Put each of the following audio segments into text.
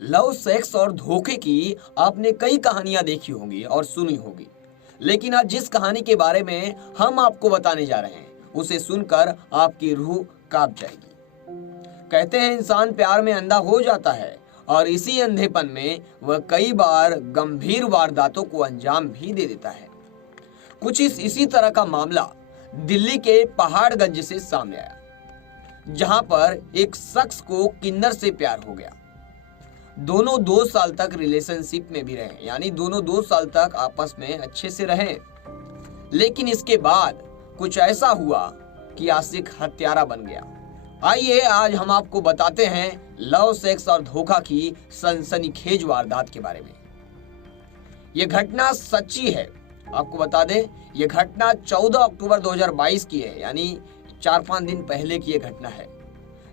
Love, sex और धोखे की आपने कई कहानियां देखी होंगी और सुनी होगी, लेकिन आज जिस कहानी के बारे में हम आपको बताने जा रहे हैं उसे सुनकर आपकी रूह कांप जाएगी। कहते हैं इंसान प्यार में अंधा हो जाता है और इसी अंधेपन में वह कई बार गंभीर वारदातों को अंजाम भी दे देता है। कुछ इसी तरह का मामला दिल्ली के पहाड़गंज से सामने आया, जहां पर एक शख्स को किन्नर से प्यार हो गया। दोनों 2 साल तक रिलेशनशिप में भी रहे, यानी दोनों 2 साल तक आपस में अच्छे से रहे, लेकिन इसके बाद कुछ ऐसा हुआ कि आशिक हत्यारा बन गया। आइए आज हम आपको बताते हैं लव, सेक्स और धोखा की सनसनीखेज वारदात के बारे में। यह घटना सच्ची है। आपको बता दें, यह घटना 14 अक्टूबर 2022 की है, यानी 4-5 दिन पहले की यह घटना है,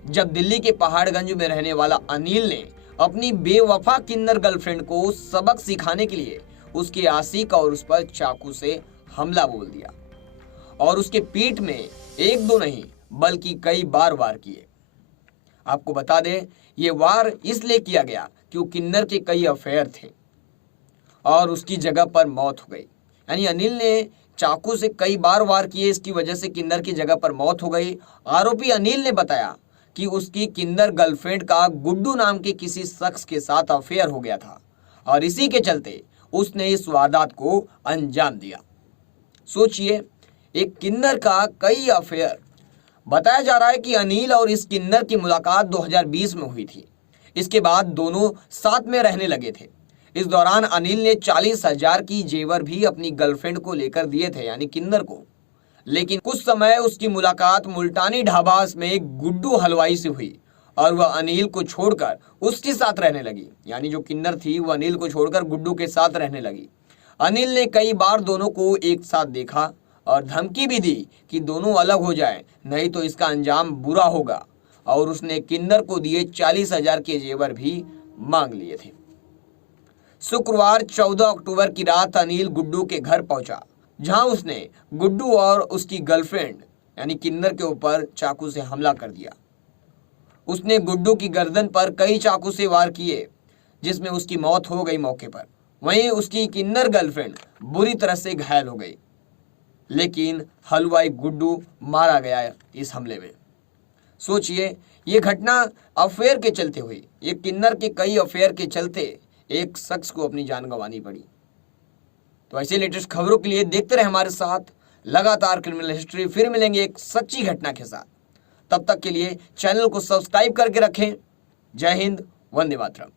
जब दिल्ली के पहाड़गंज में रहने वाला अनिल ने अपनी बेवफा किन्नर गर्लफ्रेंड को सबक सिखाने के लिए उसके आशिक और उस पर चाकू से हमला बोल दिया और उसके पीठ में 1-2 नहीं बल्कि कई बार वार किए। आपको बता दें, ये वार इसलिए किया गया क्योंकि किन्नर के कई अफेयर थे और उसकी जगह पर मौत हो गई। यानी अनिल ने चाकू से कई बार वार किए, इसकी वजह से किन्नर की जगह पर मौत हो गई। आरोपी अनिल ने बताया कि उसकी किन्नर गर्लफ्रेंड का गुड्डू नाम के किसी शख्स के साथ अफेयर हो गया था और इसी के चलते उसने इस वारदात को अंजाम दिया। सोचिए, एक किन्नर का कई अफेयर। बताया जा रहा है कि अनिल और इस किन्नर की मुलाकात 2020 में हुई थी। इसके बाद दोनों साथ में रहने लगे थे। इस दौरान अनिल ने 40,000 की जेवर भी अपनी गर्लफ्रेंड को लेकर दिए थे, यानी किन्नर को। लेकिन कुछ समय उसकी मुलाकात मुल्तानी ढाबा में एक गुड्डू हलवाई से हुई और वह अनिल को छोड़कर उसके साथ रहने लगी। यानी जो किन्नर थी वह अनिल को छोड़कर गुड्डू के साथ रहने लगी। अनिल ने कई बार दोनों को एक साथ देखा और धमकी भी दी कि दोनों अलग हो जाएं, नहीं तो इसका अंजाम बुरा होगा, और उसने किन्नर को दिए 40,000 के जेवर भी मांग लिए थे। शुक्रवार 14 अक्टूबर की रात अनिल गुड्डू के घर पहुंचा, जहां उसने गुड्डू और उसकी गर्लफ्रेंड यानी किन्नर के ऊपर चाकू से हमला कर दिया। उसने गुड्डू की गर्दन पर कई चाकू से वार किए, जिसमें उसकी मौत हो गई मौके पर। वहीं उसकी किन्नर गर्लफ्रेंड बुरी तरह से घायल हो गई, लेकिन हलवाई गुड्डू मारा गया इस हमले में। सोचिए, ये घटना अफेयर के चलते हुई। ये किन्नर के कई अफेयर के चलते एक शख्स को अपनी जान गंवानी पड़ी। तो ऐसे लेटेस्ट खबरों के लिए देखते रहे हमारे साथ लगातार क्रिमिनल हिस्ट्री। फिर मिलेंगे एक सच्ची घटना के साथ। तब तक के लिए चैनल को सब्सक्राइब करके रखें। जय हिंद, वंदे मातरम।